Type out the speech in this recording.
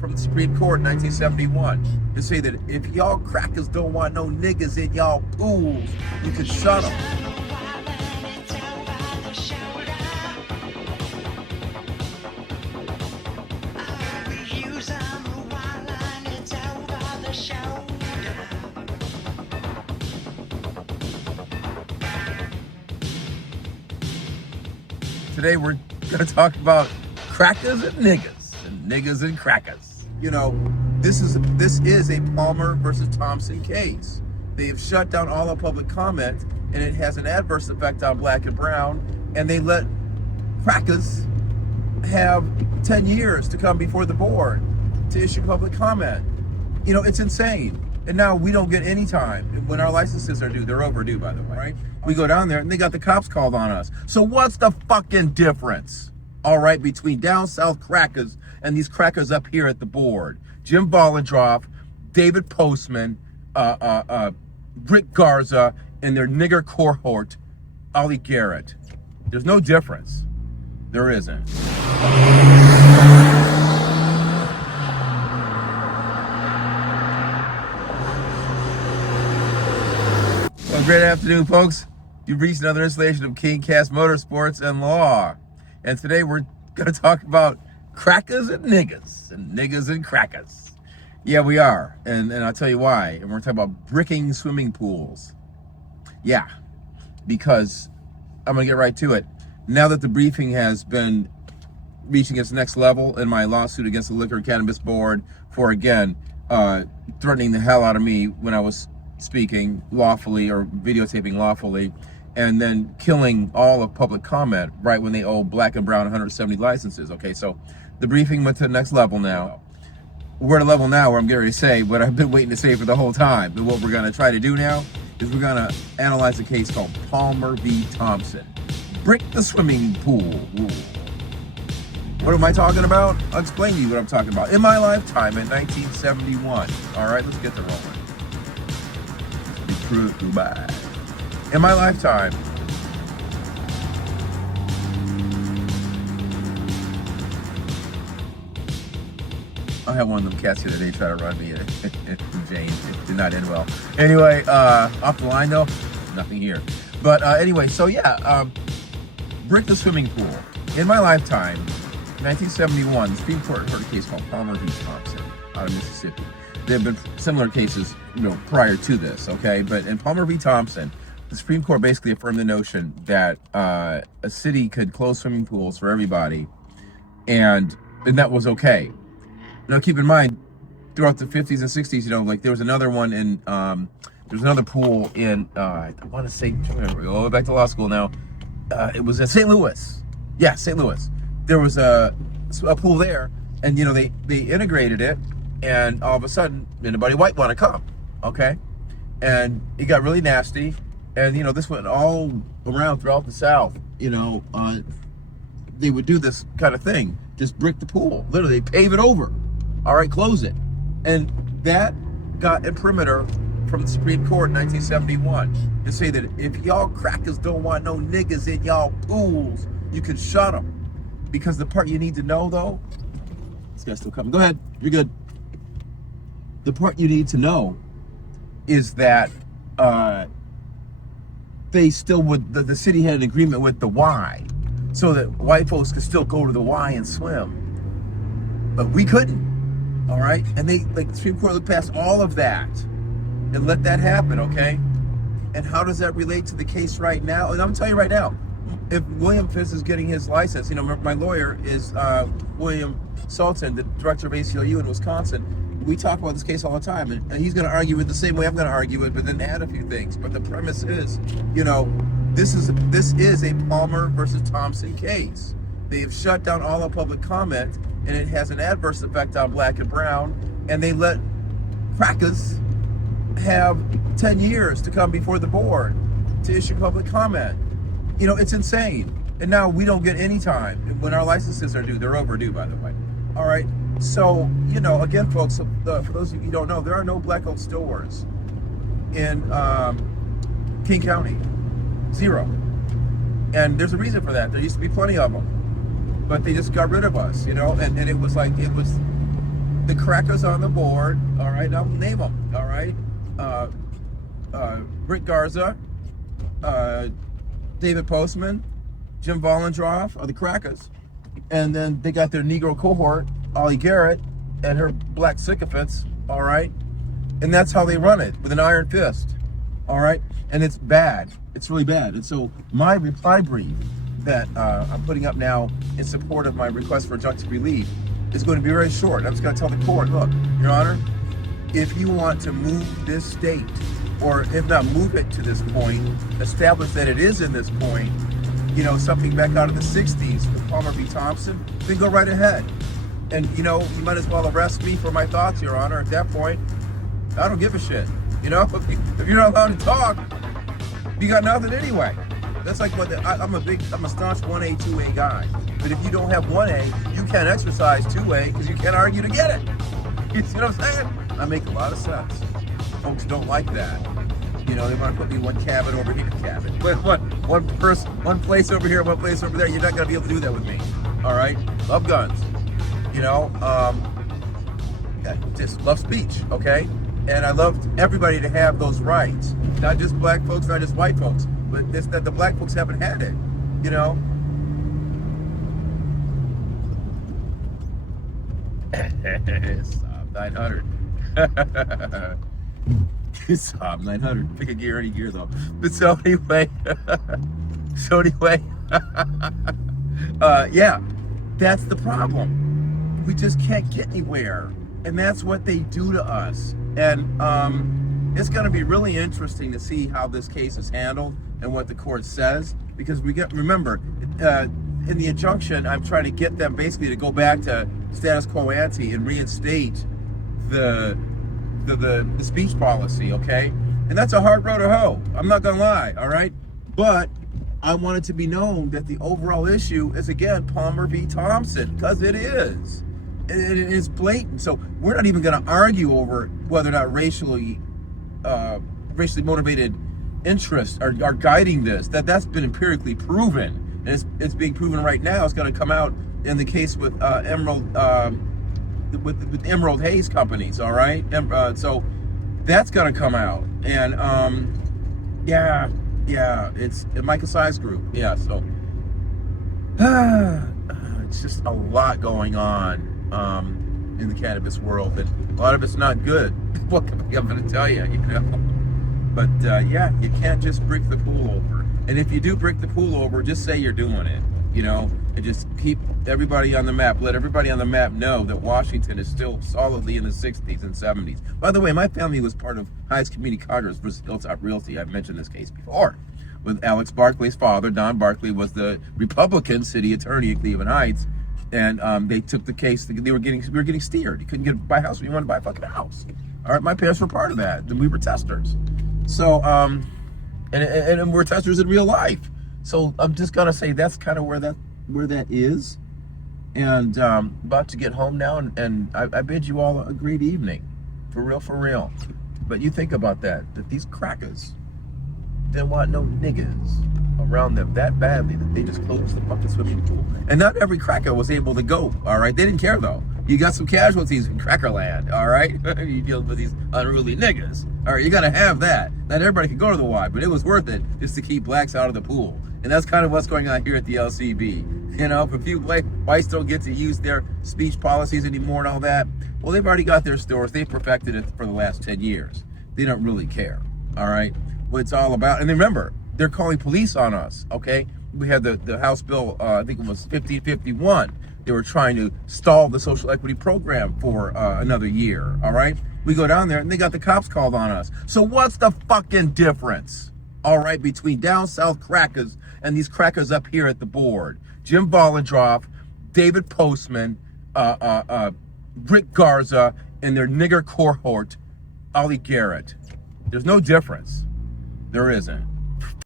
from the Supreme Court in 1971 to say that if y'all crackers don't want no niggas in y'all pools, you can shut them. Today we're going to talk about crackers and niggas and crackers. You know, this is a Palmer versus Thompson case. They have shut down all the public comment, and it has an adverse effect on black and brown, and they let crackers have 10 years to come before the board to issue public comment. You know, it's insane. And now we don't get any time. When our licenses are due, they're overdue, by the way, right? We go down there and they got the cops called on us. So what's the fucking difference, all right, between down south crackers and these crackers up here at the board? Jim Vollendroff, David Postman, Rick Garza, and their nigger cohort, Ollie Garrett. There's no difference. There isn't. Well, great afternoon, folks. You've reached another installation of CraKKKas Motorsports and Law. And today we're going to talk about crackers and niggas and crackers. Yeah, we are. And I'll tell you why. And we're talking about bricking swimming pools. Yeah, because I'm going to get right to it. Now that the briefing has been reaching its next level in my lawsuit against the Liquor and Cannabis Board for, again, threatening the hell out of me when I was speaking lawfully or videotaping lawfully, and then killing all of public comment right when they owe black and brown 170 licenses. Okay, so the briefing went to the next level now. We're at a level now where I'm getting ready to say what I've been waiting to say for the whole time. And what we're going to try to do now is we're going to analyze a case called Palmer v. Thompson. Brick the swimming pool rule. What am I talking about? I'll explain to you what I'm talking about. In my lifetime in 1971. All right, let's get to rolling. In my lifetime, I had one of them cats the other day try to run me, Jane. It did not end well. Anyway, off the line though, nothing here. But anyway, so yeah, brick the swimming pool. In my lifetime, 1971, the Supreme Court heard a case called Palmer v. Thompson out of Mississippi. There have been similar cases, prior to this, okay? But in Palmer v. Thompson, the Supreme Court basically affirmed the notion that a city could close swimming pools for everybody, and that was okay. Now, keep in mind, throughout the 50s and 60s, like there was another one in, there's another pool in, I want to say, we're going back to law school now. It was at St. Louis. Yeah, St. Louis. There was a pool there, and they integrated it. And all of a sudden, anybody white want to come, okay? And it got really nasty. And, this went all around throughout the South. They would do this kind of thing. Just brick the pool. Literally, pave it over. All right, close it. And that got a perimeter from the Supreme Court in 1971 to say that if y'all crackers don't want no niggas in y'all pools, you can shut them. Because the part you need to know, though, this guy's still coming. Go ahead. You're good. The part you need to know is that they still would, the city had an agreement with the Y, so that white folks could still go to the Y and swim. But we couldn't, all right? And the Supreme Court looked past all of that and let that happen, okay? And how does that relate to the case right now? And I'm telling you right now, if William Fisk is getting his license, my lawyer is William Sultan, the director of ACLU in Wisconsin. We talk about this case all the time, and he's going to argue it the same way I'm going to argue it, but then add a few things. But the premise is, this is a Palmer versus Thompson case. They have shut down all the public comment, and it has an adverse effect on black and brown, and they let crackers have 10 years to come before the board to issue public comment. It's insane. And now we don't get any time. When our licenses are due, they're overdue, by the way. All right. So, again, folks, for those of you who don't know, there are no black-owned stores in King County. Zero. And there's a reason for that. There used to be plenty of them. But they just got rid of us, and it was like, the crackers on the board, all right, I'll name them, all right? Rick Garza, David Postman, Jim Vollendroff are the crackers. And then they got their Negro cohort, Ollie Garrett, and her black sycophants, all right? And that's how they run it, with an iron fist, all right? And it's bad. It's really bad. And so my reply brief that I'm putting up now in support of my request for injunctive relief is going to be very short. I'm just going to tell the court, look, Your Honor, if you want to move this state, or if not move it to this point, establish that it is in this point, you know, something back out of the 60s with Palmer v. Thompson, then go right ahead. And, you know, you might as well arrest me for my thoughts, Your Honor. At that point, I don't give a shit. You know, if you're not allowed to talk, you got nothing anyway. That's like what I'm a staunch 1A, 2A guy. But if you don't have 1A, you can't exercise 2A because you can't argue to get it. You see what I'm saying? I make a lot of sense. Folks don't like that. You know, they want to put me one cabin over here, one place over here, one place over there. You're not going to be able to do that with me. All right? Love guns. You know, just love speech, okay? And I love everybody to have those rights. Not just black folks, not just white folks. But it's that the black folks haven't had it, you know? Saab 900. Saab 900. Pick a gear, any gear though. But so anyway, yeah, that's the problem. We just can't get anywhere. And that's what they do to us. And it's going to be really interesting to see how this case is handled and what the court says, because remember, in the injunction, I'm trying to get them basically to go back to status quo ante and reinstate the speech policy, okay? And that's a hard road to hoe. I'm not gonna lie, all right? But I want it to be known that the overall issue is, again, Palmer v. Thompson, because it is. It is blatant. So we're not even gonna argue over whether or not racially motivated interests are guiding this. That's been empirically proven, and it's being proven right now. It's going to come out in the case with Emerald Hayes companies. All right, so that's going to come out, and yeah, it's Michael Size Group. Yeah, so it's just a lot going on in the cannabis world, and a lot of it's not good. What am I going to tell you? You know. But yeah, you can't just brick the pool over. And if you do brick the pool over, just say you're doing it, you know, and just keep everybody on the map. Let everybody on the map know that Washington is still solidly in the 60s and 70s. By the way, my family was part of highest community Congress versus Hilltop Realty. I've mentioned this case before. With Alex Barkley's father, Don Barkley, was the Republican city attorney at Cleveland Heights. And they took the case. We were getting steered. You couldn't buy a house when you wanted to buy a fucking house. All right, my parents were part of that. Then we were testers. So, and we're testers in real life. So I'm just gonna say that's kind of where that is. And about to get home now, and I bid you all a great evening, for real. But you think about that these crackers didn't want no niggas around them that badly that they just closed the fucking swimming pool. And not every cracker was able to go. All right, they didn't care though. You got some casualties in Crackerland, all right? You deal with these unruly niggas. All right, you gotta have that. Not everybody can go to the Y, but it was worth it just to keep blacks out of the pool. And that's kind of what's going on here at the LCB. You know, if a few whites don't get to use their speech policies anymore and all that, well, they've already got their stores. They've perfected it for the last 10 years. They don't really care, all right? What it's all about. And remember, they're calling police on us, okay? We had the House bill, I think it was 1551. They were trying to stall the social equity program for another year, all right? We go down there and they got the cops called on us. So what's the fucking difference, all right, between down south crackers and these crackers up here at the board? Jim Vollendroff, David Postman, Rick Garza, and their nigger cohort, Ollie Garrett. There's no difference. There isn't.